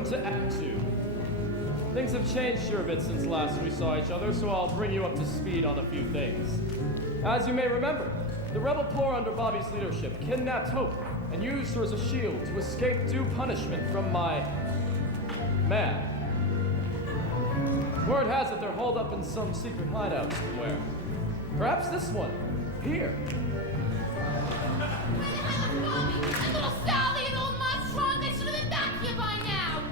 room to add to. Things have changed here a bit since last we saw each other, so I'll bring you up to speed on a few things. As you may remember, the rebel poor under Bobby's leadership kidnapped Hope and used her as a shield to escape due punishment from my man. Word has it they're holed up in some secret hideout somewhere. Perhaps this one, here. Little Sally and old Monstron, they should have been back here by now.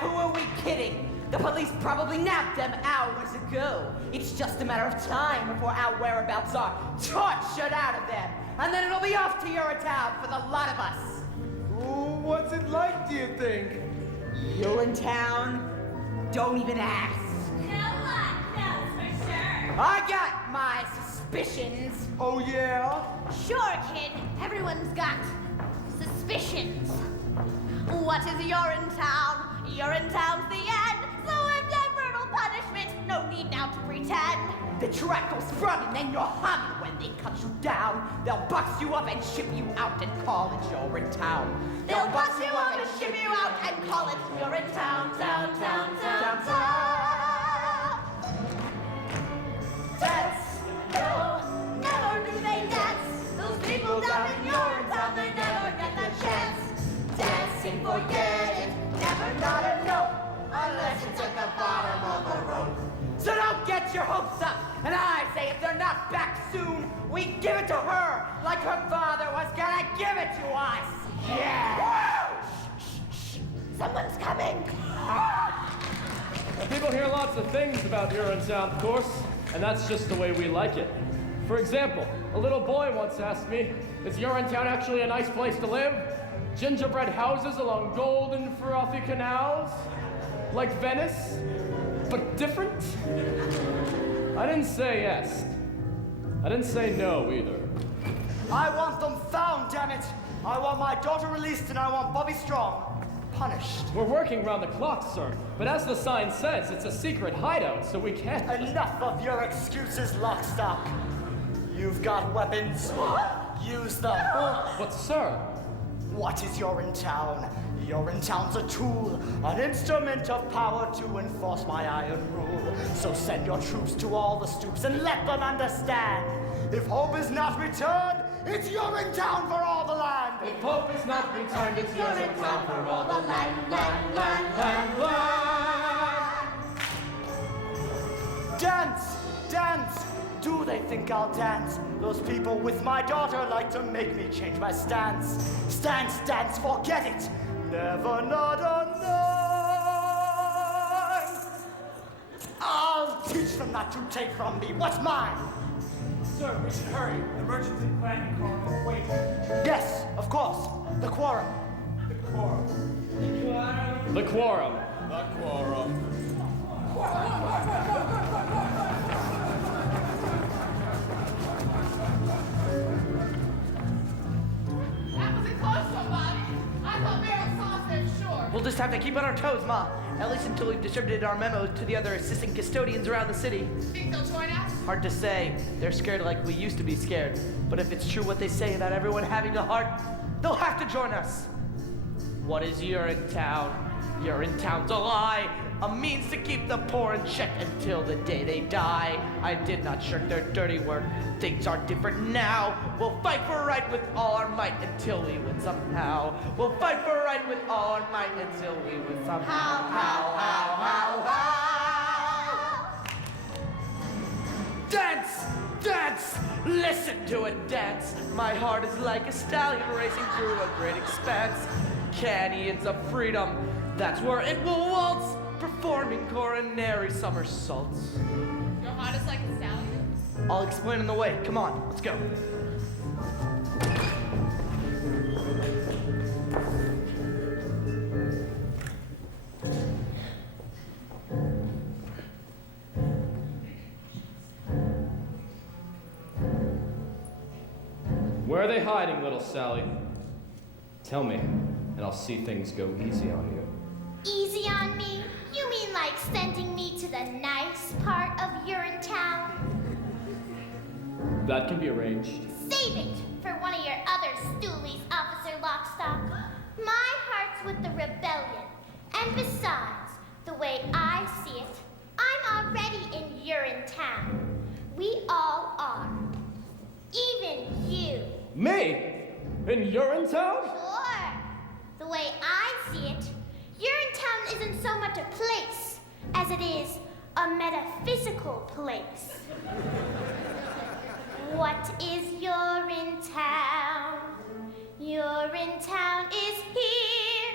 Who are we kidding? The police probably nabbed them hours ago. It's just a matter of time before our whereabouts are tortured out of them. And then it'll be off to Urinetown for the lot of us. Ooh, what's it like, do you think? Urinetown? Don't even ask. No one knows for sure. I got my suspicions. Oh, yeah? Sure, kid. Everyone's got suspicions. What is Urinetown? Urinetown's the end. So if that brutal punishment, no need now to pretend. The track goes sprung and then you're hung. When they cut you down, they'll box you up and ship you out and call it Urinetown. They'll box you up and ship you out and call it Urinetown, town, town, town, town. Dance! No, never do they dance. Those people down in Urinetown, they never get that chance. Dancing, forget it, never got a note, unless it's at the bottom of the road. So don't get your hopes up. And I say if they're not back soon, we give it to her like her father was gonna give it to us. Yeah! Shh. Someone's coming. People hear lots of things about Urinetown, of course, and that's just the way we like it. For example, a little boy once asked me, is Urinetown actually a nice place to live? Gingerbread houses along golden, frothy canals? Like Venice? But different? I didn't say yes. I didn't say no either. I want them found, damn it! I want my daughter released and I want Bobby Strong punished. We're working round the clock, sir. But as the sign says, it's a secret hideout, so we can't. Enough of your excuses, Lockstock. You've got weapons. Use them. But sir, What is Urinetown? Urinetown's a tool, an instrument of power to enforce my iron rule. So send your troops to all the stoops and let them understand. If hope is not returned, it's Urinetown for all the land. if hope is not returned, it's Urinetown for all the land, land, land, land, land. Dance! Dance! Do they think I'll dance? Those people with my daughter like to make me change my stance. Stance, dance, forget it! Never, not a nine! I'll teach them not to take from me what's mine! Sir, we should hurry. Emergency planning call is waiting. Yes, of course. The quorum. The quorum. The quorum. The quorum. That was a close one, Bobby. I thought Meryl saw us there, sure. We'll just have to keep on our toes, Ma. At least until we've distributed our memos to the other assistant custodians around the city. Think they'll join us? Hard to say. They're scared like we used to be scared. But if it's true what they say about everyone having a heart, they'll have to join us. What is Urinetown? Urinetown's a lie. A means to keep the poor in check until the day they die. I did not shirk their dirty work. Things are different now. We'll fight for right with all our might until we win somehow. We'll fight for right with all our might until we win somehow. How. Dance! Dance! Listen to it dance. My heart is like a stallion racing through a great expanse. Canyons of freedom, that's where it will waltz, performing coronary somersaults. Your heart is like a stallion? I'll explain in the way. Come on, let's go. Where are they hiding, little Sally? Tell me, and I'll see things go easy on you. Easy on me? You mean like sending me to the nice part of Urinetown? That can be arranged. Save it for one of your other stoolies, Officer Lockstock. My heart's with the rebellion, And besides, the way I see it, I'm already in Urinetown. We all are. Even you. Me? In Urinetown? Sure. The way I see it, Urinetown isn't so much a place as it is a metaphysical place. What is Urinetown? Urinetown is here.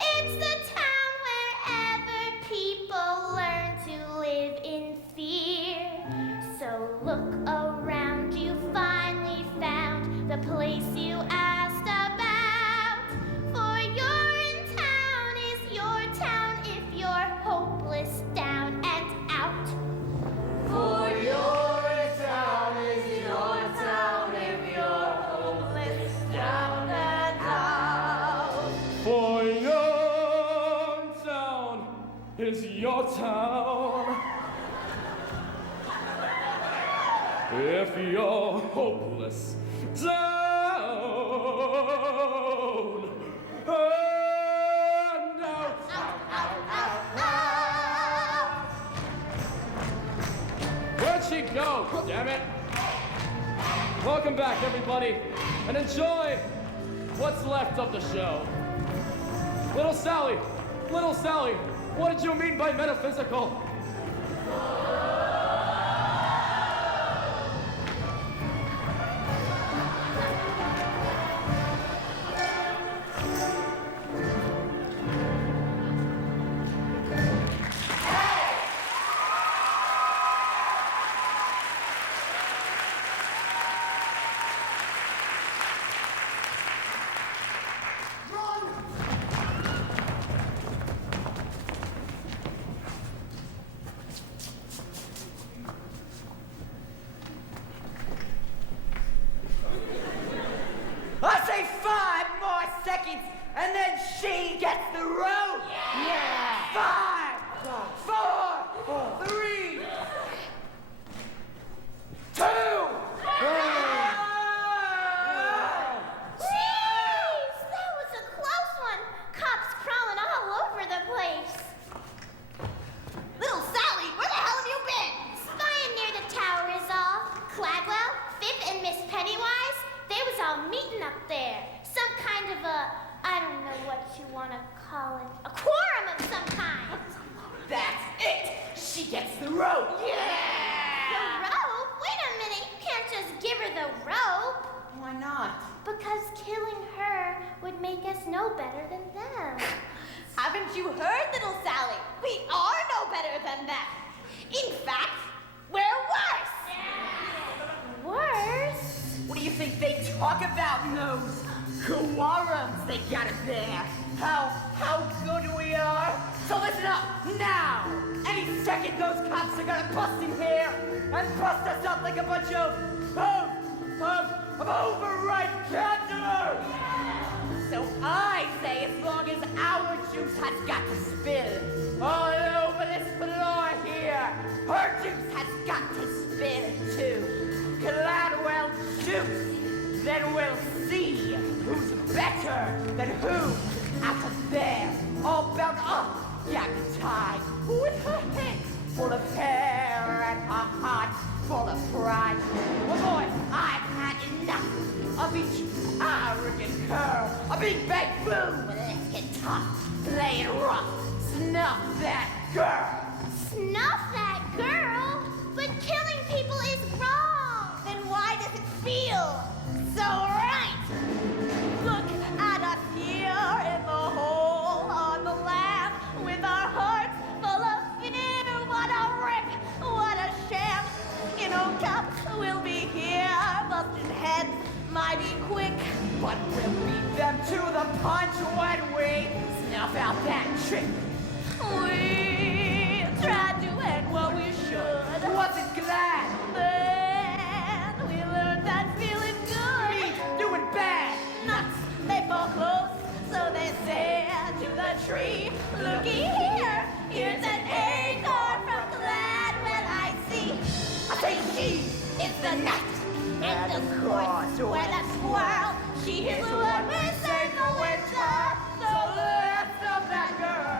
It's the town wherever people learn to live in fear. So look around, you finally found the place you asked about. For Urinetown is your town if you're hopeless, down and out. For Urinetown is your town if you're hopeless, down and out. For your town is your town. If you're hopeless, down and out. Where'd she go? Damn it! Welcome back, everybody, and enjoy what's left of the show. Little Sally, what did you mean by metaphysical? I say 5 more seconds, and then she gets the rope. Yeah. 5, 4, 3, 2. Jeez, that was a close one. Cops crawling all over the place. Little Sally, where the hell have you been? Spying near the tower is all. Cladwell, Fib, and Miss Pennywise, they was all meeting up there. Some kind of a, I don't know what you want to call it, a quorum of some kind. That's it. She gets the rope. The rope? Wait a minute, you can't just give her the rope. Why not? Because killing her would make us no better than them. Haven't you heard, little Sally? We are no better than them. In fact, we're worse. Worse? What do you think they talk about in those quorums they got it there? How good we are? So listen up, now! Any second those cops are gonna bust in here and bust us up like a bunch of overripe candlers! So I say as long as our juice has got to spill all over this floor here, her juice has got to spill too. Gladwell juice, then we'll see who's better than who out of there, all bound up, gag tied, with her head full of hair and her heart full of pride. Well, boys, I've had enough of each arrogant curl. A big bad boom, let's get tough, play it rough, snuff that girl. Snuff that girl? But killing people is wrong. Then why does it feel so right? Look at us here in the hole on the land with our hearts full of fear. What a rip, what a sham. You know, cops will be here, busting heads mighty quick. But we'll beat them to the punch when we snuff out that trick. We tried to end what we should. Wasn't glad. Then we learned that feeling good. Me doing bad. Nuts, they fall close, so they say to the tree. Looky here, here's an acorn from Gladwell I see. I say she It's the nut and the course where the squirrel. She is the one we say for winter. so let's stop that girl.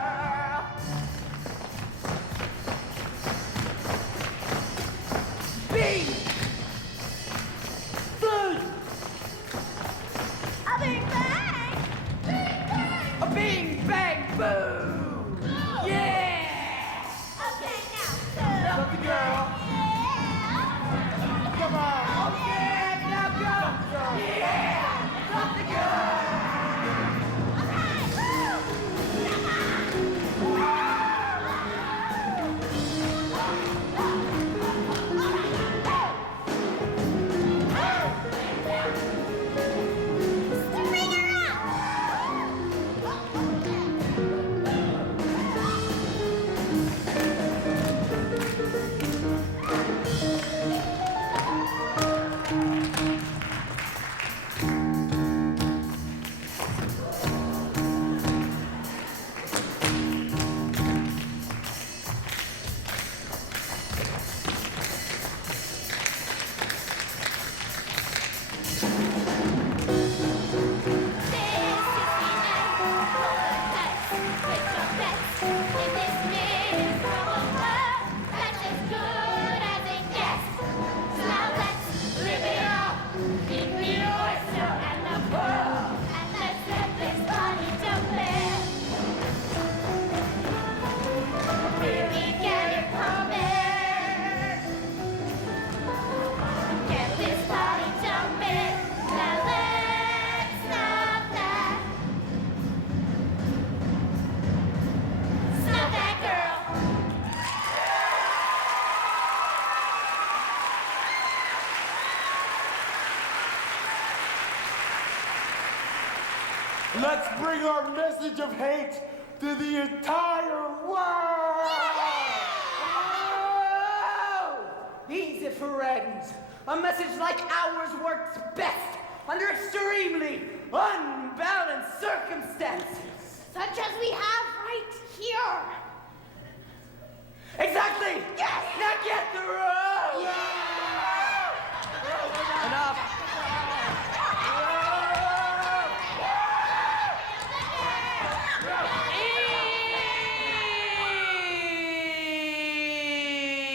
Let's bring our message of hate to the entire world! Oh! Easy, friends. A message like ours works best under extremely unbalanced circumstances. Such as we have right here. Exactly! Yes! Now get the road! Enough!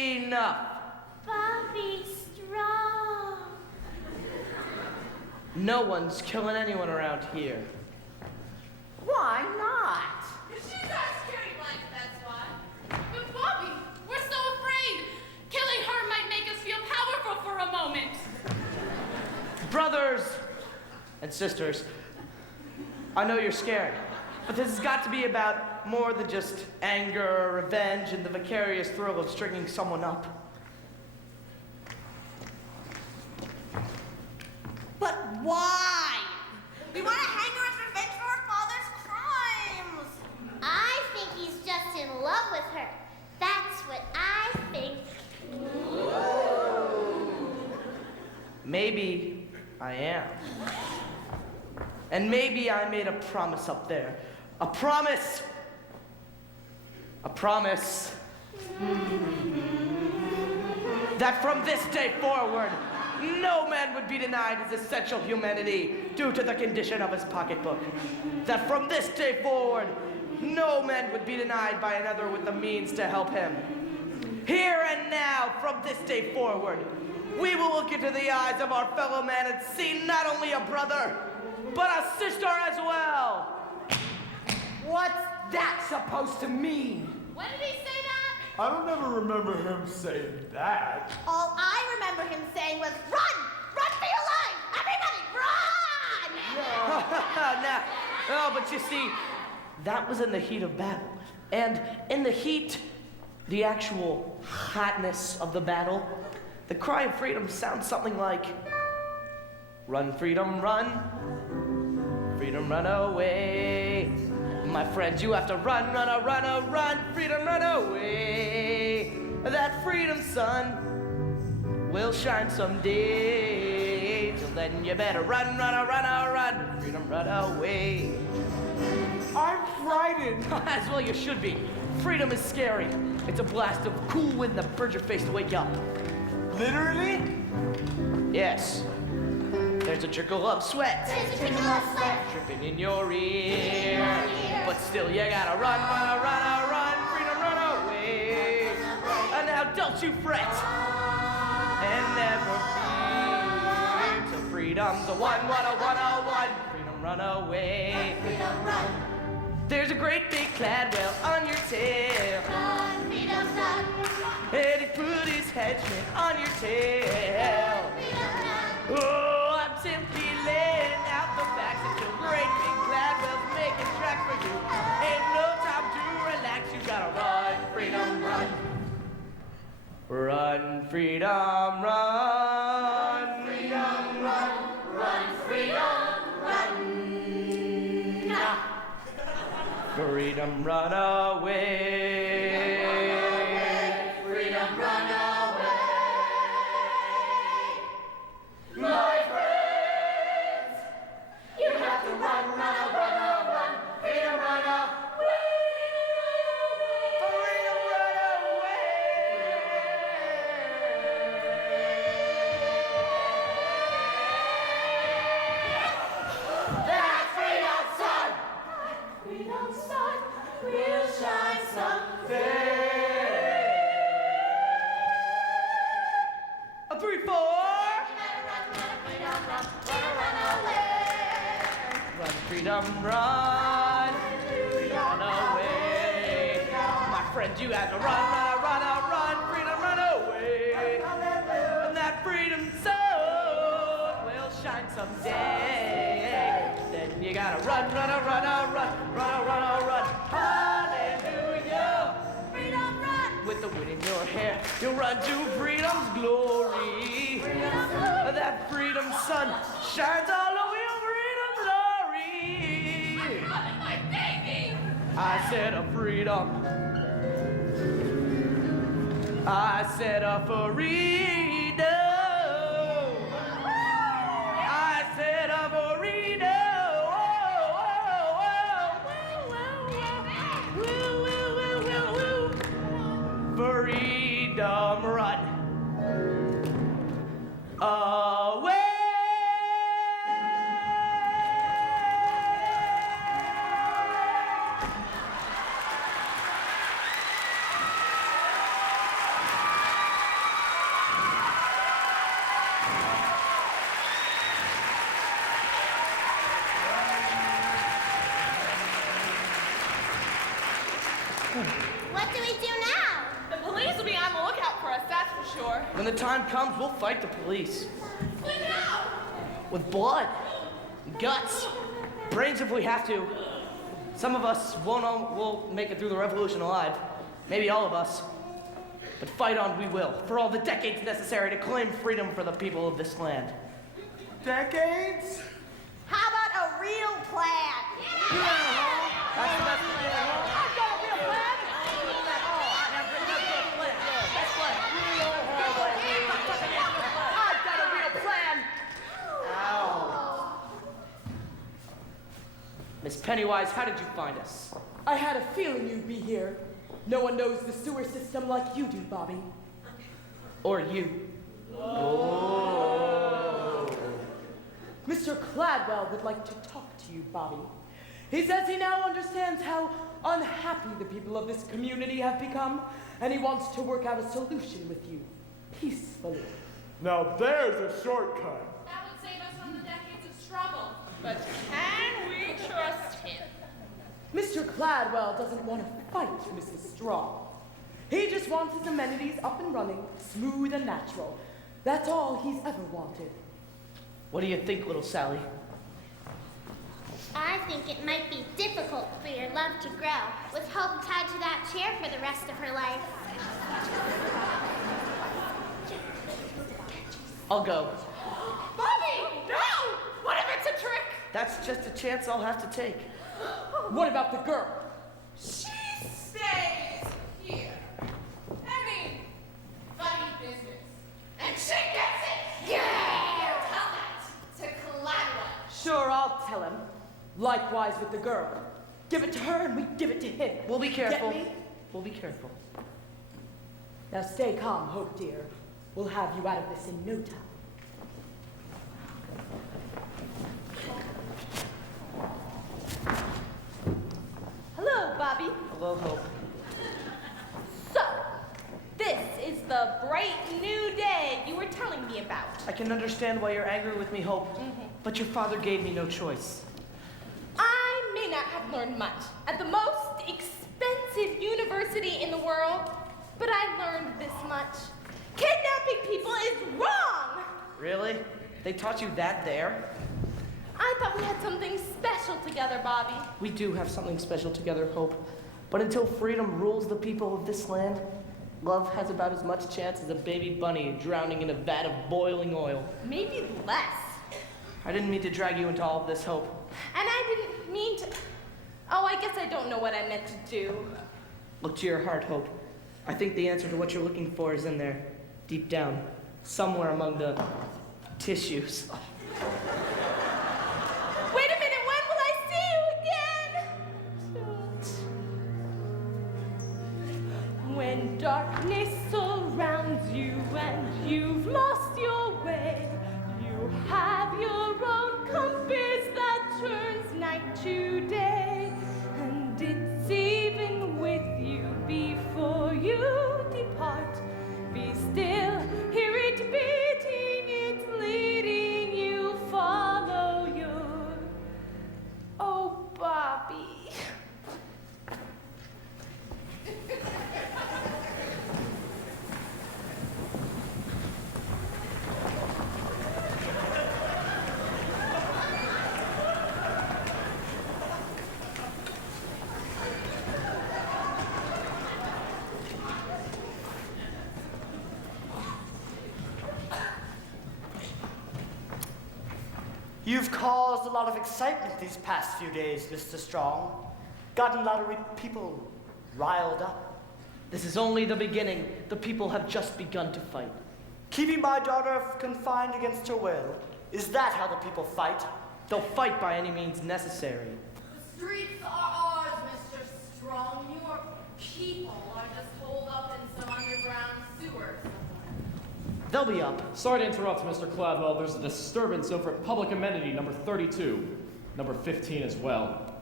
Enough! Bobby Strong. No one's killing anyone around here. Why not? She's our scary blanket, that's why. But Bobby, we're so afraid. Killing her might make us feel powerful for a moment. Brothers and sisters, I know you're scared, but this has got to be about more than just anger, revenge, and the vicarious thrill of stringing someone up. But why? We want to hang her as revenge for her father's crimes. I think he's just in love with her. That's what I think. Maybe I am. And maybe I made a promise up there. A promise! A promise that from this day forward, no man would be denied his essential humanity due to the condition of his pocketbook. That from this day forward, no man would be denied by another with the means to help him. Here and now, from this day forward, we will look into the eyes of our fellow man and see not only a brother, but a sister as well. What's that supposed to mean? When did he say that? I don't ever remember him saying that. All I remember him saying was, run! Run for your life! Everybody, run! No, but you see, that was in the heat of battle. And in the heat, the actual hotness of the battle, the cry of freedom sounds something like, run, freedom, run. Freedom, run away. My friends, you have to run, run, run, freedom, run away. That freedom sun will shine someday. Till then you better run, run, freedom, run away. I'm frightened. As well you should be. Freedom is scary. It's a blast of cool wind that burns your face to wake you up. Literally? Yes. There's a trickle of sweat There's a trickle of sweat dripping in your ear. But still you gotta run, freedom, run away. And now don't you fret and never fear. Till freedom's a one, freedom, run away. Freedom run, There's a great big cladwell on your tail. run, freedom run, And he put his headman on your tail. freedom run. Oh, I'm simply laying out the facts until great big Gladwell's making track for you. Ain't no time to relax, you gotta run, freedom, run. Run, freedom, run. Freedom run, run, freedom run. Freedom, run away. Freedom run away. My friends! You have to run, run, freedom, run away! Freedom, run away. That freedom sun! Freedom sun will shine someday. A 3-4. Run, freedom, run. Run away. My friend, you have to run, freedom, run away. And that freedom sun will shine someday. Then you gotta run. Hallelujah. Freedom run! With the wind in your hair, you'll run to freedom's glory. That freedom sun shines all over your freedom glory. I said a freedom. I said a freedom. I said a freedom. Freedom run. Away. What do we do now? The police will be on the lookout for us, that's for sure. When the time comes, we'll fight the police. But how? With blood, guts, brains if we have to. Some of us will make it through the revolution alive. Maybe all of us. But fight on we will, for all the decades necessary to claim freedom for the people of this land. Decades? How about a real plan? That's the best plan. I've got a real plan. I've got a real plan. Miss Pennywise, how did you find us? I had a feeling you'd be here. No one knows the sewer system like you do, Bobby. Or you? Mr. Cladwell would like to talk to you, Bobby. He says he now understands how unhappy the people of this community have become, and he wants to work out a solution with you, peacefully. Now there's a shortcut. That would save us from the decades of struggle. But can we trust him? Mr. Cladwell doesn't want to fight Mrs. Strong. He just wants his amenities up and running, smooth and natural. That's all he's ever wanted. What do you think, little Sally? I think it might be difficult for your love to grow with hope tied to that chair for the rest of her life. I'll go. Bobby! No! What if it's a trick? That's just a chance I'll have to take. What about the girl? She stays here. Any funny business. And she gets it! Yeah! Tell that to Cladwell. Sure, I'll tell him. Likewise with the girl. Give it to her and we give it to him. We'll be careful. Get me? We'll be careful. Now stay calm, Hope dear. We'll have you out of this in no time. Hello, Bobby. Hello, Hope. So, this is the bright new day you were telling me about. I can understand why you're angry with me, Hope, but your father gave me no choice. I may not have learned much at the most expensive university in the world, but I learned this much. Kidnapping people is wrong! Really? They taught you that there? I thought we had something special together, Bobby. We do have something special together, Hope. But until freedom rules the people of this land, love has about as much chance as a baby bunny drowning in a vat of boiling oil. Maybe less. I didn't mean to drag you into all of this, Hope. And I didn't mean to... Oh, I guess I don't know what I meant to do. Look to your heart, Hope. I think the answer to what you're looking for is in there, deep down, somewhere among the tissues. Wait a minute, when will I see you again? When darkness surrounds you and you've lost your way, you have your own compass that turns night to day, and it's even with you before you depart. Be still, hear it beating, it's leading you, follow your... Oh, Bobby. You've caused a lot of excitement these past few days, Mr. Strong. gotten a lot of people riled up. This is only the beginning. The people have just begun to fight. Keeping my daughter confined against her will, is that how the people fight? They'll fight by any means necessary. The streets are ours, Mr. Strong. Your people are just holed up in some underground sewer somewhere. They'll be up. Sorry to interrupt, Mr. Cladwell. There's a disturbance over at public amenity number 32, number 15 as well.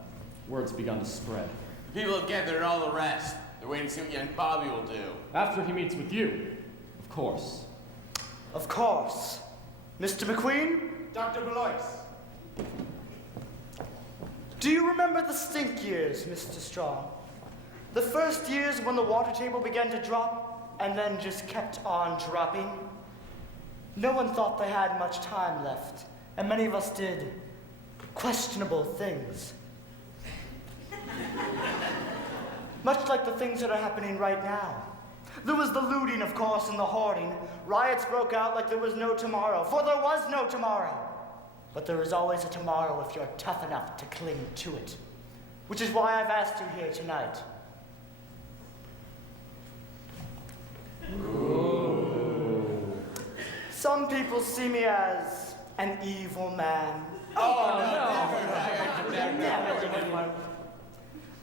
Word's begun to spread. People have gathered and all the rest. They're waiting to see what you and Bobby will do. After he meets with you, of course. Of course. Mr. McQueen? Dr. Belois. Do you remember the stink years, Mr. Strong? The first years when the water table began to drop and then just kept on dropping? No one thought they had much time left, and many of us did questionable things. Much like the things that are happening right now. There was the looting, of course, and the hoarding. Riots broke out like there was no tomorrow, for there was no tomorrow. But there is always a tomorrow if you're tough enough to cling to it. Which is why I've asked you here tonight. Ooh. Some people see me as an evil man.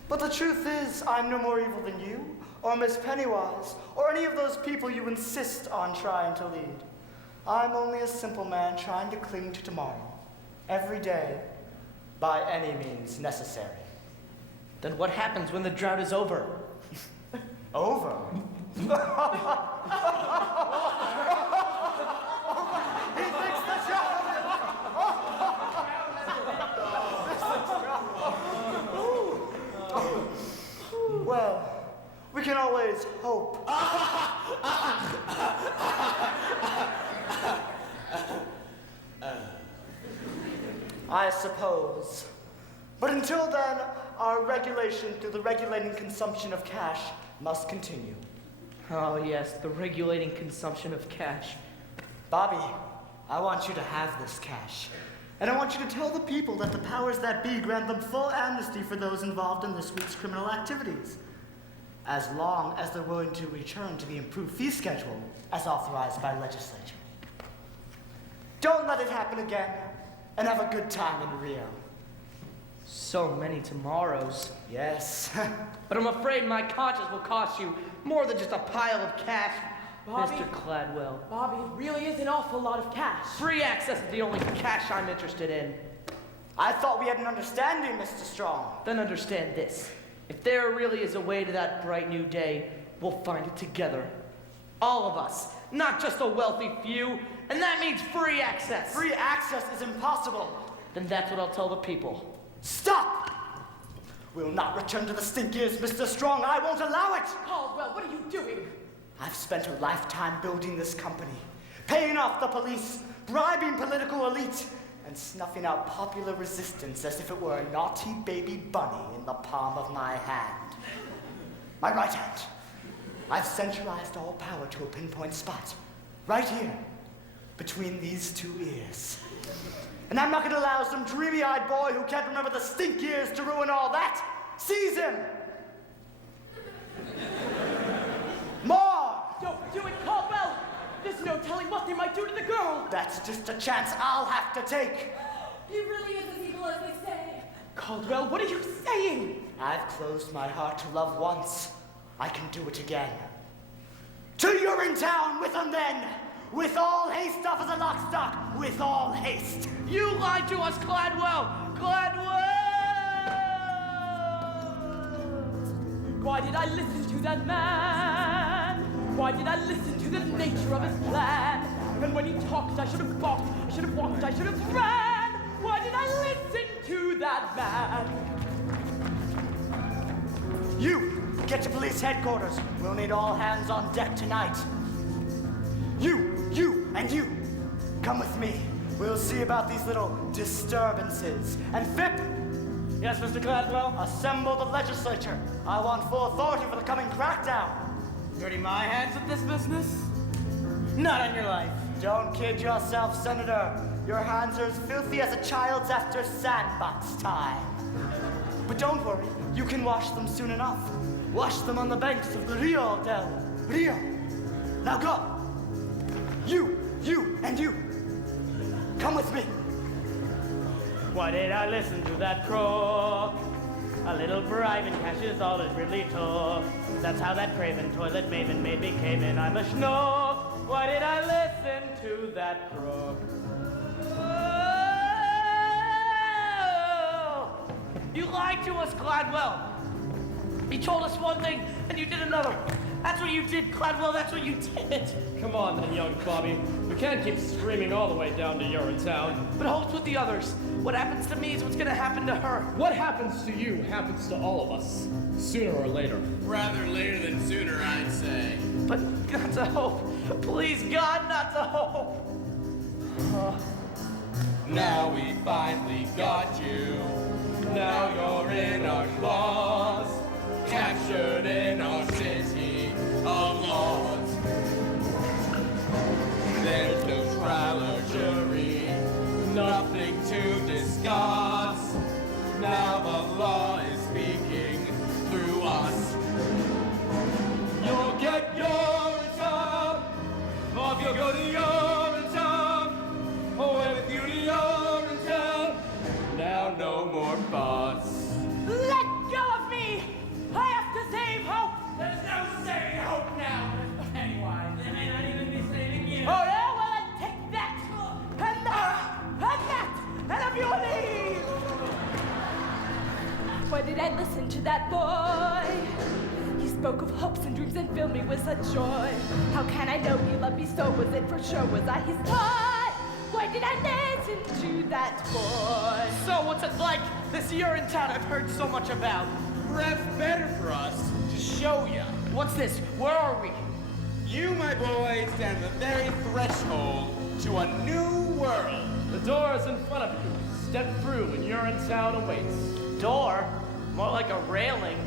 But the truth is, I'm no more evil than you, or Miss Pennywise, or any of those people you insist on trying to lead. I'm only a simple man trying to cling to tomorrow, every day, by any means necessary. Then what happens when the drought is over? Over? He thinks the drought Well, we can always hope. I suppose. But until then, our regulation through the regulating consumption of cash must continue. Oh yes, the regulating consumption of cash. Bobby, I want you to have this cash. And I want you to tell the people that the powers that be grant them full amnesty for those involved in this week's criminal activities, as long as they're willing to return to the improved fee schedule as authorized by legislature. Don't let it happen again, and have a good time in Rio. So many tomorrows. Yes. But I'm afraid my conscience will cost you more than just a pile of cash, Bobby? Mr. Cladwell. Bobby, it really is an awful lot of cash. Free access is the only cash I'm interested in. I thought we had an understanding, Mr. Strong. Then understand this. If there really is a way to that bright new day, we'll find it together. All of us, not just a wealthy few, and that means free access. Free access is impossible. Then that's what I'll tell the people. Stop! We'll not return to the stink years, Mr. Strong. I won't allow it! Caldwell, what are you doing? I've spent a lifetime building this company, paying off the police, bribing political elite, and snuffing out popular resistance as if it were a naughty baby bunny in the palm of my hand. My right hand. I've centralized all power to a pinpoint spot, right here, between these two ears. And I'm not going to allow some dreamy-eyed boy who can't remember the stink years to ruin all that. Seize him! More! Don't do it, Caldwell! There's no telling what they might do to the girl! That's just a chance I'll have to take. He really is as evil as they say. Caldwell, what are you saying? I've closed my heart to love once. I can do it again. To Urinetown with them then! With all haste off as a lockstock! With all haste! You lied to us, Cladwell! Cladwell! Why did I listen to that man? Why did I listen to the nature of his plan? And when he talked, I should have balked, I should have walked, I should have ran! Why did I listen to that man? You! Get to police headquarters. We'll need all hands on deck tonight. You, and you. Come with me. We'll see about these little disturbances. And Phip! Yes, Mr. Cladwell? Assemble the legislature. I want full authority for the coming crackdown. Dirty my hands with this business? Not on your life. Don't kid yourself, Senator. Your hands are as filthy as a child's after sandbox time. But don't worry, you can wash them soon enough. Wash them on the banks of the Rio del Rio. Now go. You, and you. Come with me. Why did I listen to that croak? A little bribe and cash is all it really took. That's how that craven toilet maven made me cave in. I'm a schnook. Why did I listen to that croak? Oh! You lied to us, Gladwell. You told us one thing and you did another. That's what you did, Gladwell. That's what you did. Come on then, young Bobby. We can't keep screaming all the way down to Urinetown. But hold with the others. What happens to me is what's gonna happen to her. What happens to you happens to all of us, sooner or later. Rather later than sooner, I'd say. But not to hope. Please, God, not to hope. Now we finally got you. Now you're in our claws. Captured in our city of laws. There's no trial or jury. Nothing to discuss. Now the law is speaking through us. You'll get Urinetown, or if you go to Urinetown, or with you to Urinetown. Now no more fuss. Let go of me! I have to save Hope! There's no saving hope now. Anyway, they may not even be saving you. Oh, yeah? Well, then take that! And that! And that! And a few of these! Why did I listen to that boy? He spoke of hopes and dreams and filled me with such joy. How can I know he loved me so? Was it for sure? Was I his toy? Why did I listen to that boy? So what's it like, this Urinetown I've heard so much about? Perhaps better for us to show ya. What's this? Where are we? You, my boy, stand at the very threshold to a new world. The door is in front of you. Step through and Urinetown awaits. Door? More like a railing.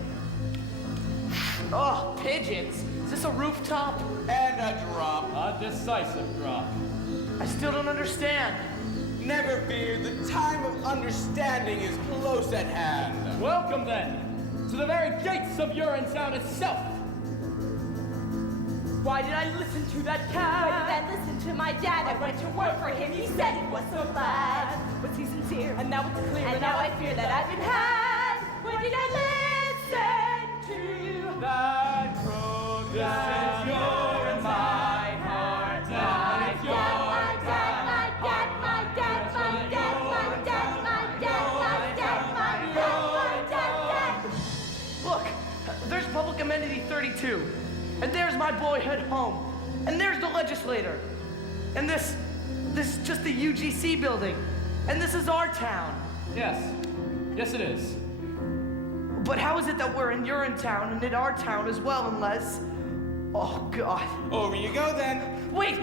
Oh, pigeons. Is this a rooftop? And a drop. A decisive drop. I still don't understand. Never fear, the time of understanding is close at hand. Welcome then to the very gates of Urinetown itself. Why did I listen to that cat? Why did I listen to my dad? I went to work for him. He said he was so glad. Was he sincere? And now it's clear. And now I fear that I've been had. Why did I listen to That crook, this is your and my heart. That is your Look, there's Public Amenity 32. And there's my boyhood home. And there's the legislator. And this is just the UGC building. And this is our town. Yes. Yes, it is. But how is it that we're in Urinetown and in our town as well, unless... Oh, God. Over you go then. Wait!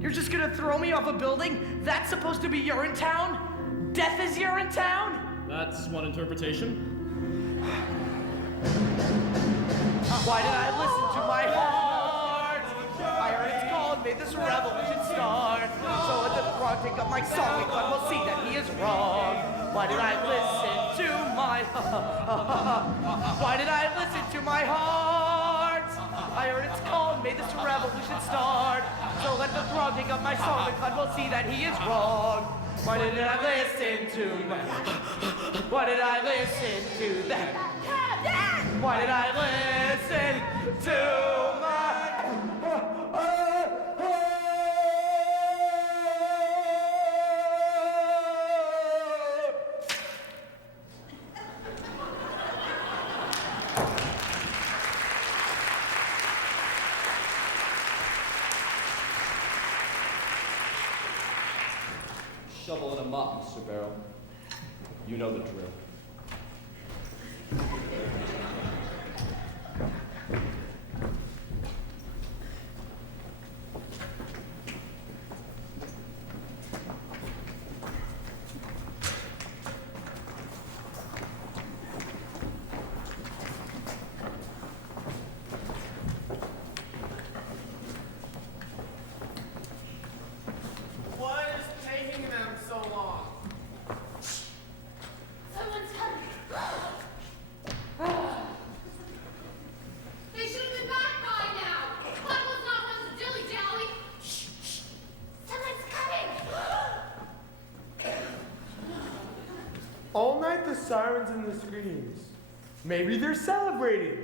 You're just gonna throw me off a building? That's supposed to be Urinetown? Death is Urinetown? That's one interpretation. Why did I listen to my heart? I heard it's called, may this revolution start. So let the throng take up my song, and God will see that he is wrong. Why did I listen to my Why did I listen to my heart? I heard it's called, may this revolution start. So let the throng take up my song, and God will see that he is wrong. Why did I listen to my Why did I listen to that? Why did I listen to my Shovel and a mop, Mr. Barrow. You know the drill. What is taking them so long? Someone tell me. All night the sirens and the screams. Maybe they're celebrating.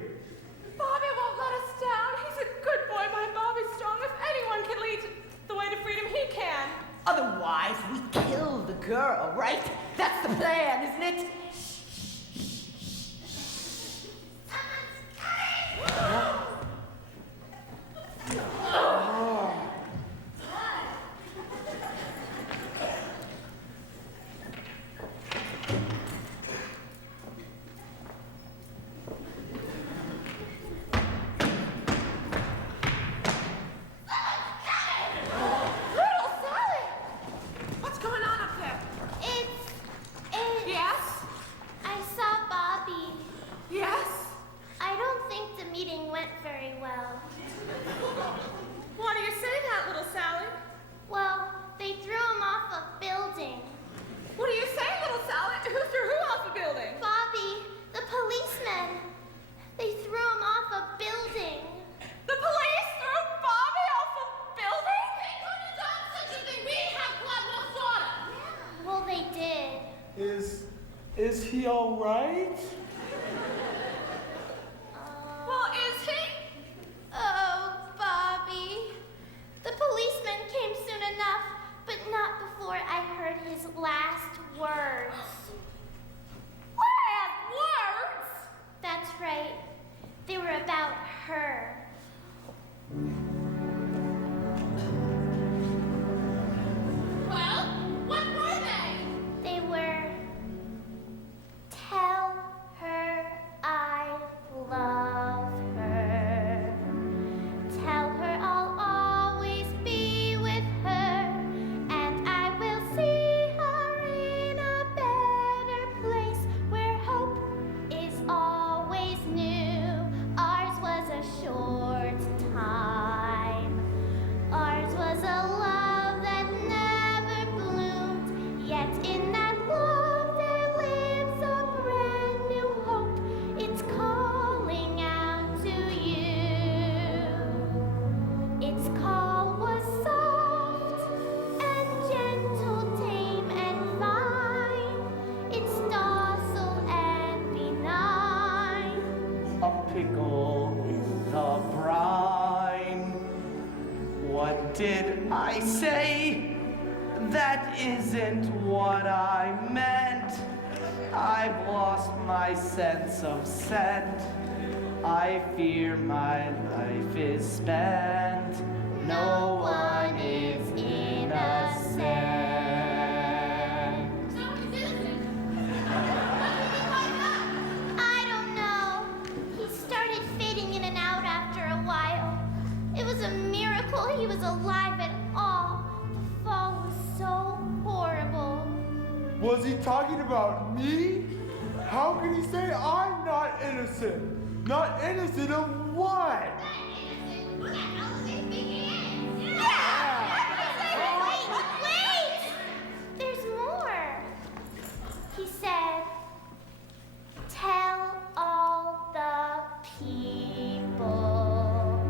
Bobby won't let us down. He's a good boy. My Bobby's strong. If anyone can lead the way to freedom, he can. Otherwise, we kill the girl, right? That's the plan, isn't it? What's going on up there? Yes? I saw Bobby. Yes? I don't think the meeting went very well. Why do you say that, little Sally? Well, they threw him off a building. What do you say, little Sally? Who threw who off a building? Bobby, the policeman. They threw him off a building. The police threw Bobby off a building? They couldn't have done such a thing. We have blood no order. Well, they did. Is he all right? Well, is he? Oh, Bobby. The policeman came soon enough, but not before I heard his last words. Last words? That's right. They were about her. Well, what were they? They were, tell her I love her. Tell her I'll always be with her, and I will see her in a better place where hope is always new. Ours was a short time. Ours was a love that never bloomed, yet in that love there lives a brand new hope. It's calling out to you. Its call was soft and gentle, tame and fine. It's docile and benign. A pickle in the brine. What did I say? That isn't what I meant. I've lost my sense of scent. I fear my life is spent. No one is innocent. Someone is innocent. I don't know. He started fading in and out after a while. It was a miracle he was alive at all. The fall was so horrible. Was he talking about me? How can he say I'm not innocent? Not innocent of what? Innocent? Who the hell is he thinking he is? Wait! There's more. He said, tell all the people.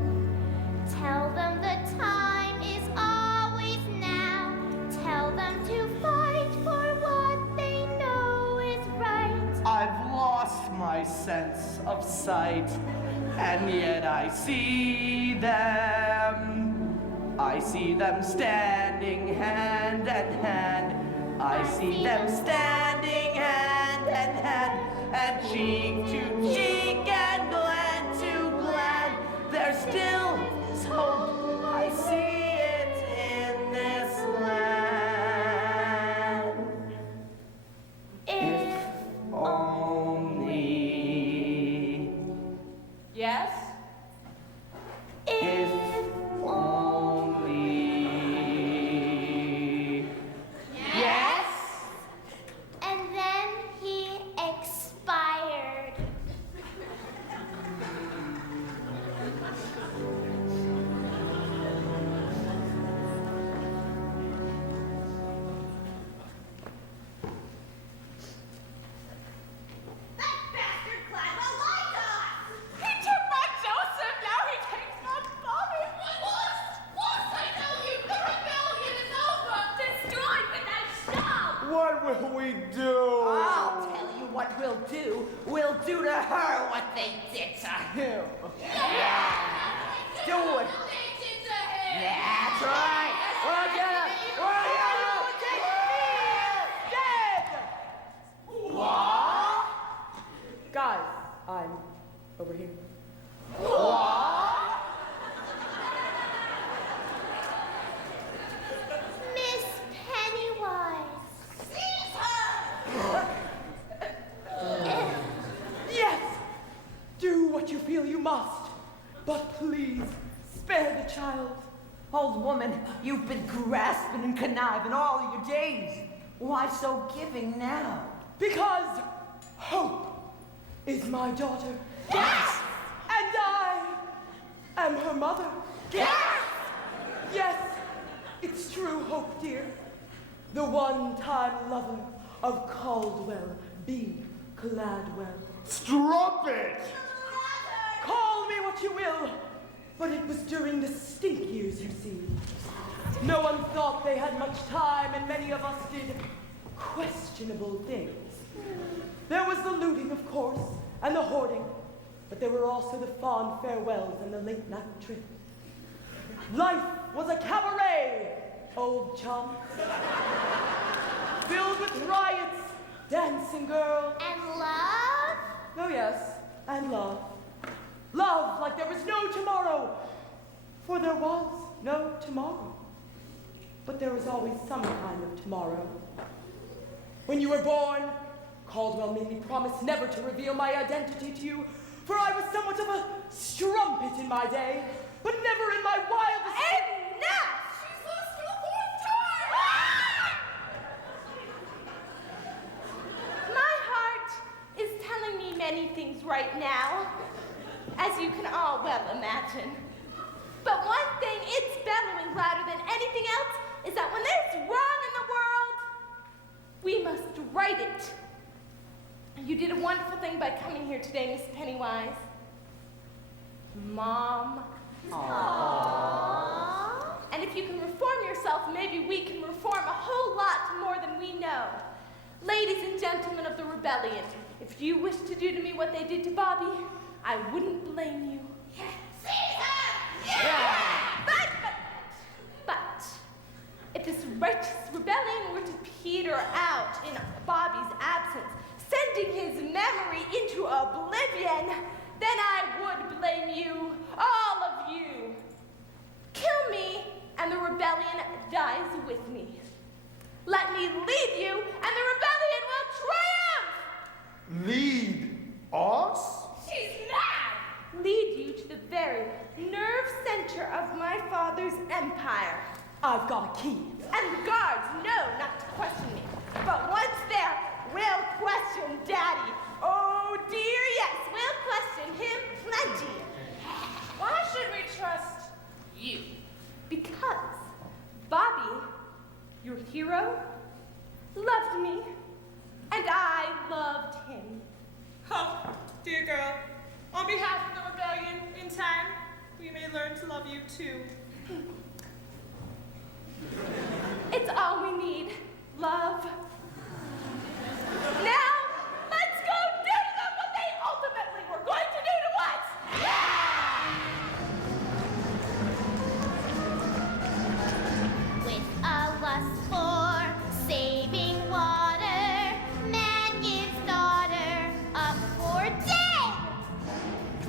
Tell them the time is always now. Tell them to fight for what they know is right. I've lost my sense of sight, and yet I see them. I see them standing hand in hand. I see them standing hand in hand, and cheek to cheek and gland to gland. There still is hope. I see it in this land. If Only. Yes? If only. Yes? And then he expired. we do? I'll tell you what we'll do. We'll do to her what they did to him. Do it. That's right. We'll get her. We'll get her. Dead. What? Guys, I'm over here. What? Miss Pennywise. Yes! Do what you feel you must, but please spare the child. Old woman, you've been grasping and conniving all of your days. Why so giving now? Because Hope is my daughter. Yes! And I am her mother. Yes! Yes, it's true, Hope, dear. The one-time lover of Caldwell B. Gladwell. Strumpet! Call me what you will, but it was during the stink years, you see. No one thought they had much time, and many of us did questionable things. There was the looting, of course, and the hoarding, but there were also the fond farewells and the late-night trip. Life was a cabaret, old chum. Filled with riots, dancing girls. And love? Oh yes, and love. Love like there was no tomorrow. For there was no tomorrow. But there was always some kind of tomorrow. When you were born, Caldwell made me promise never to reveal my identity to you, for I was somewhat of a strumpet in my day, but never in my wildest... Enough! She's lost for the fourth time! My heart is telling me many things right now, as you can all well imagine. But one thing it's bellowing louder than anything else is that when there's wrong in the world, we must right it. You did a wonderful thing by coming here today, Miss Pennywise. Mom. Aww. And if you can reform yourself, maybe we can reform a whole lot more than we know. Ladies and gentlemen of the rebellion, if you wish to do to me what they did to Bobby, I wouldn't blame you. Caesar! But, if this righteous rebellion were to peter out in Bobby's absence, sending his memory into oblivion, then I would blame you, all of you. Kill me, and the rebellion dies with me. Let me lead you, and the rebellion will triumph! Lead us? She's mad! Lead you to the very nerve center of my father's empire. I've got a key. And the guards know not to question me. But once there, we'll question Daddy. Oh dear, yes, we'll question him plenty. Why should we trust you? Because Bobby, your hero, loved me, and I loved him. Oh, dear girl, on behalf of the rebellion, in time, we may learn to love you too. It's all we need, love. Now, let's go do to them what they ultimately were going to do to us! With a lust for saving water, man gives daughter up for dead.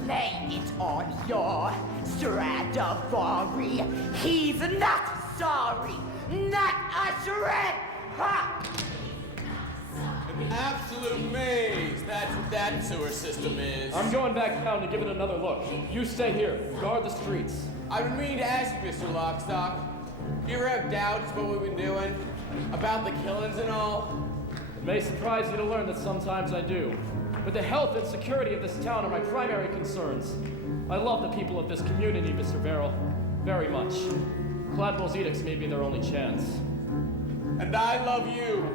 Lay it on your Stradivari. He's not sorry. Not a shred. Ha! An absolute maze. That's what that sewer system is. I'm going back down to give it another look. You stay here. Guard the streets. I've been meaning to ask you, Mr. Lockstock. Do you ever have doubts about what we've been doing? About the killings and all? It may surprise you to learn that sometimes I do. But the health and security of this town are my primary concerns. I love the people of this community, Mr. Barrel. Very much. Gladwell's edicts may be their only chance. And I love you.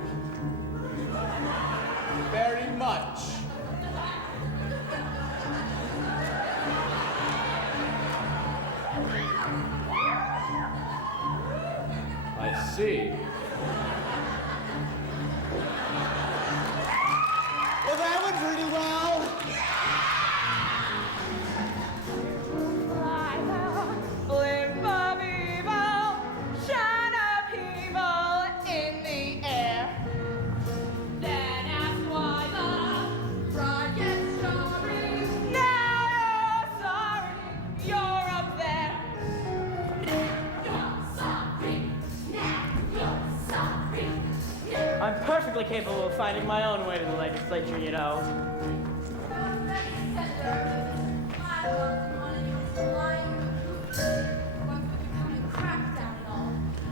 Very much. I see. perfectly capable of finding my own way to the legislature, you know.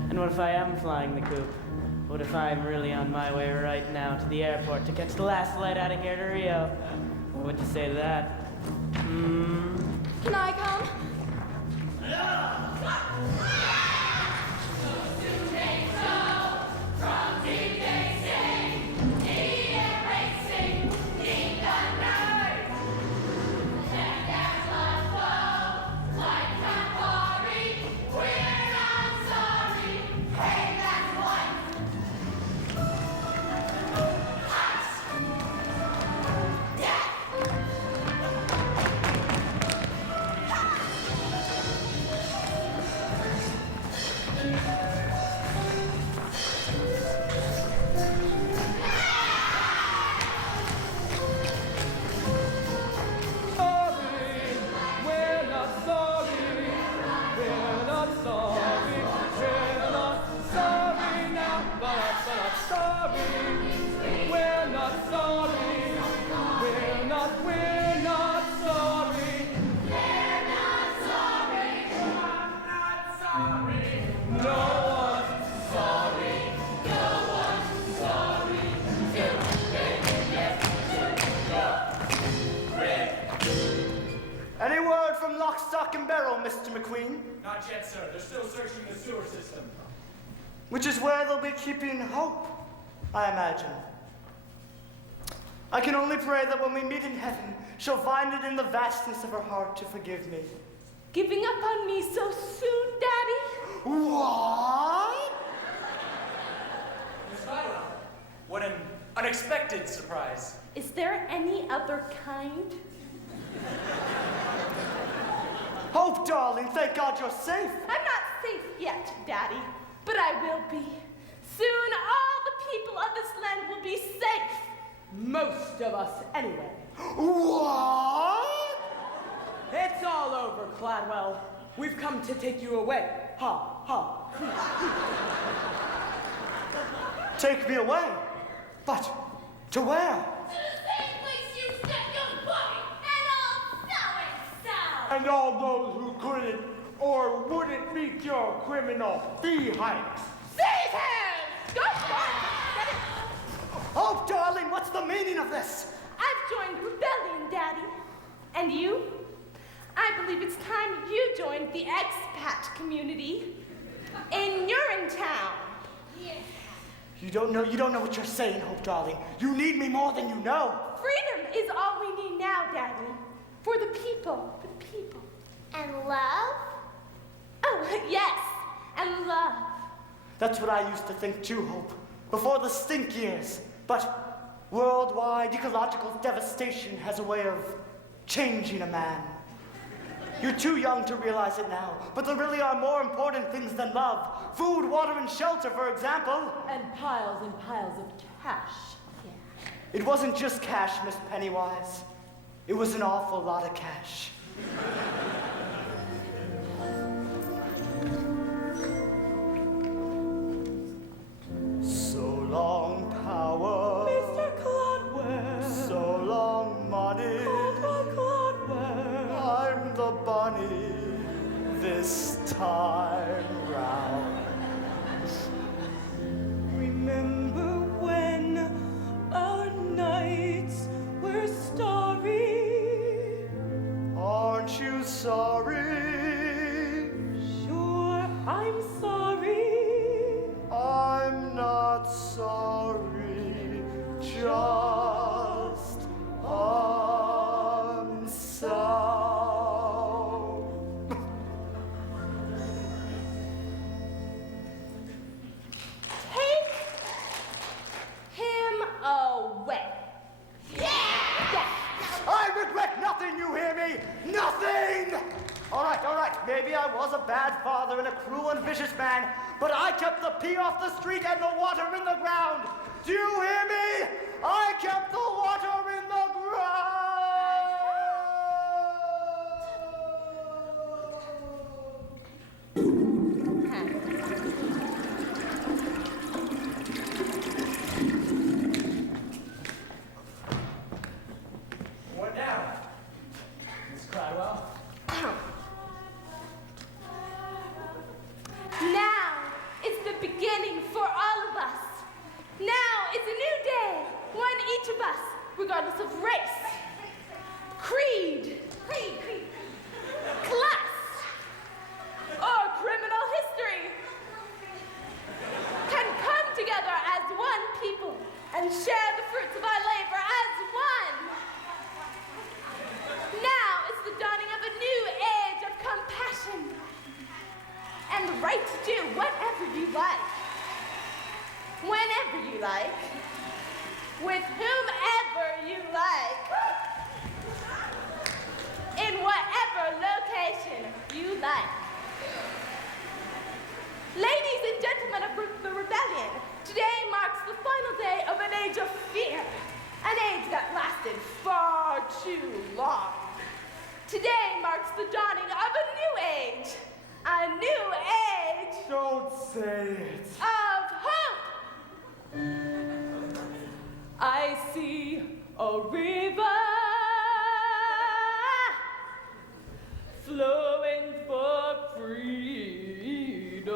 And what if I am flying the coop? What if I'm really on my way right now to the airport to catch the last flight out of here to Rio? What would you say to that? Can I come? Any word from Lock, Stock, and Barrel, Mr. McQueen? Not yet, sir. They're still searching the sewer system. Which is where they'll be keeping hope, I imagine. I can only pray that when we meet in heaven, she'll find it in the vastness of her heart to forgive me. Giving up on me so soon, Daddy? What? Miss Viola, what an unexpected surprise. Is there any other kind? Hope, darling, thank God you're safe. I'm not safe yet, Daddy, but I will be. Soon all the people of this land will be safe. Most of us, anyway. What? It's all over, Cladwell. We've come to take you away. Ha, ha. Take me away? But to where? And all those who couldn't or wouldn't meet your criminal fee hikes. Seize him! Go for it! Oh, darling, what's the meaning of this? I've joined rebellion, Daddy. And you? I believe it's time you joined the expat community in Urinetown. You don't know what you're saying, Hope, darling. You need me more than you know. Freedom is all we need now, Daddy. For the people. For the people. And love? Oh, yes. And love. That's what I used to think too, Hope. Before the stink years. But worldwide ecological devastation has a way of changing a man. You're too young to realize it now, but there really are more important things than love. Food, water, and shelter, for example. And piles of cash. It wasn't just cash, Miss Pennywise. It was an awful lot of cash. So long, power. Mr. Cladwell. So long, money. Cladwell. I'm the bunny this time round. Remember when our nights were starry? Aren't you sorry? Sure, I'm sorry. I'm not sorry, just unsound. Take him away. Yeah! I regret nothing, you hear me? Nothing! All right, maybe I was a bad father and a cruel and vicious man, but I kept the pee off the street and the water in the ground. Do you hear me? I kept the water in the ground. each of us, regardless of race, creed, class, or criminal history, can come together as one people and share the fruits of our labor as one. Now is the dawning of a new age of compassion and the right to do whatever you like, whenever you like, with whomever you like, in whatever location you like. Ladies and gentlemen of the rebellion, today marks the final day of an age of fear, an age that lasted far too long. Today marks the dawning of a new age Don't say it. of hope. I see a river flowing for freedom.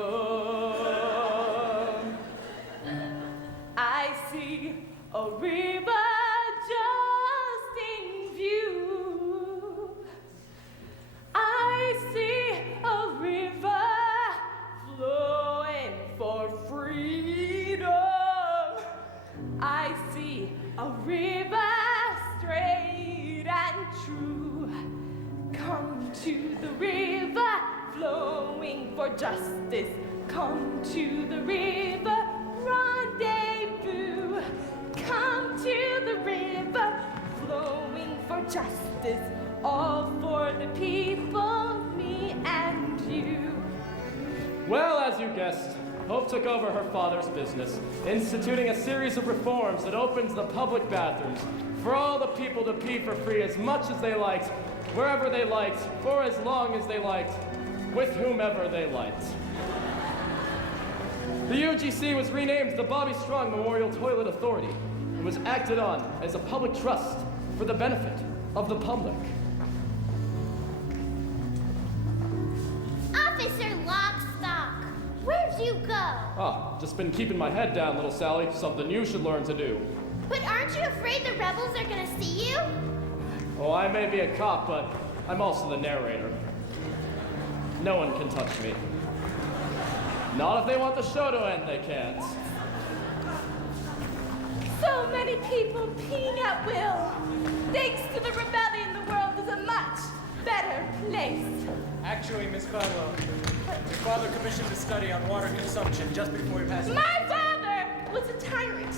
I see a river just in view. I see a river flowing for freedom. I see a river straight and true. Come to the river flowing for justice. Come to the river rendezvous. Come to the river flowing for justice. All for the people, me and you. Well, as you guessed, Hope took over her father's business, instituting a series of reforms that opens the public bathrooms for all the people to pee for free as much as they liked, wherever they liked, for as long as they liked, with whomever they liked. The UGC was renamed the Bobby Strong Memorial Toilet Authority and was acted on as a public trust for the benefit of the public. Officer Lockstock, where'd you go? Ah, just been keeping my head down, little Sally. Something you should learn to do. But aren't you afraid the rebels are gonna see you? Oh, I may be a cop, but I'm also the narrator. No one can touch me. Not if they want the show to end, they can't. So many people peeing at will. Thanks to the rebellion, the world is a much better place. Actually, Miss Caldwell, your father commissioned a study on water consumption just before we passed. My father was a tyrant.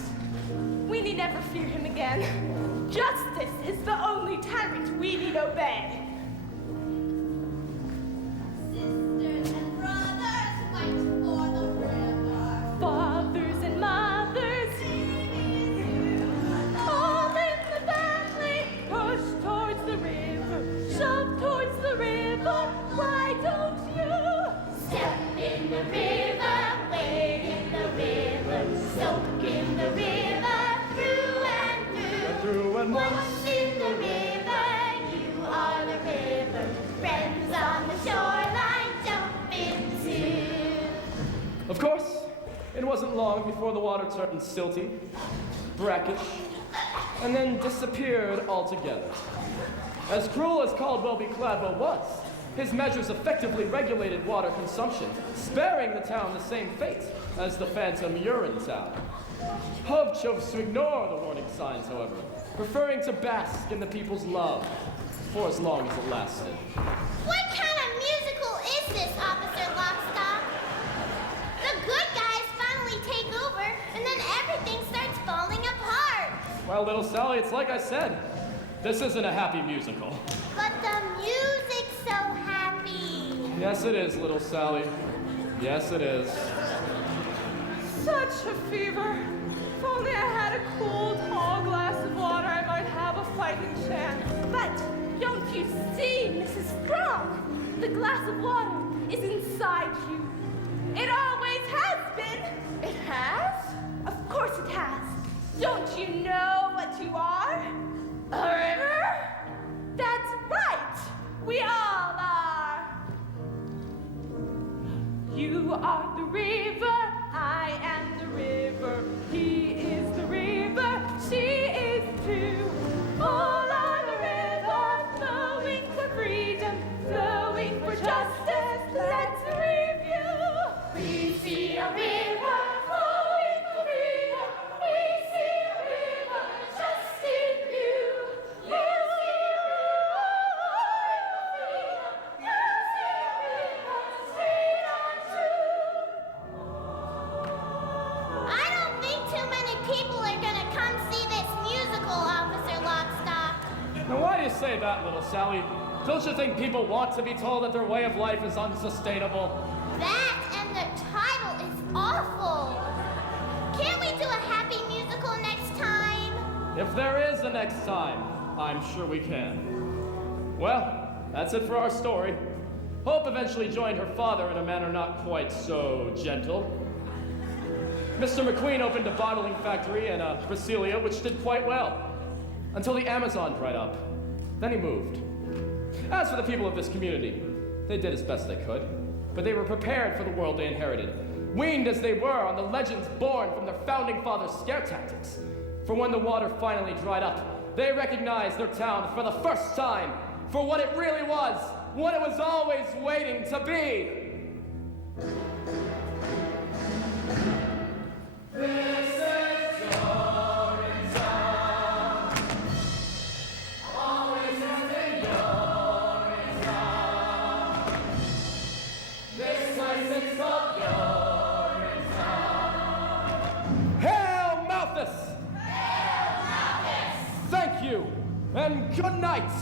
We need never fear him again. Justice is the only tyrant we need obey. Sisters and brothers, fight for the river. Fathers and mothers, all in the family, push towards the river, shove towards the river. Why don't you Step in the river, wade in the river, soak in the river, through and through. Through and Once in the river, you are the river. Friends on the shoreline, jump into. Of course, it wasn't long before the water turned silty, brackish, and then disappeared altogether. As cruel as Caldwell B. Cladwell was, his measures effectively regulated water consumption, sparing the town the same fate as the phantom Urinetown. Hope chose to ignore the warning signs, however, preferring to bask in the people's love for as long as it lasted. What kind of musical is this, Officer Lockstock? The good guys finally take over, and then everything starts falling apart. Well, little Sally, it's like I said, this isn't a happy musical. But the music's so happy. Yes, it is, little Sally. Yes, it is. Such a fever. If only I had a cool, tall glass of water, I might have a fighting chance. But don't you see, Mrs. Strong? The glass of water is inside you. It always has been. It has? Of course it has. Don't you know what you are? A river? That's right. We all are. You are the river. I am the river. He is the river. She say that, little Sally? Don't you think people want to be told that their way of life is unsustainable? That and the title is awful. Can't we do a happy musical next time? If there is a next time, I'm sure we can. Well, that's it for our story. Hope eventually joined her father in a manner not quite so gentle. Mr. McQueen opened a bottling factory in Brasilia, which did quite well, until the Amazon dried up. Then he moved. As for the people of this community, they did as best they could, but they were prepared for the world they inherited, weaned as they were on the legends born from their founding fathers' scare tactics. For when the water finally dried up, they recognized their town for the first time for what it really was, what it was always waiting to be. This is Urinetown. Always has been Urinetown. This place is called Urinetown. Hail Malthus! Hail Malthus! Thank you, and good night.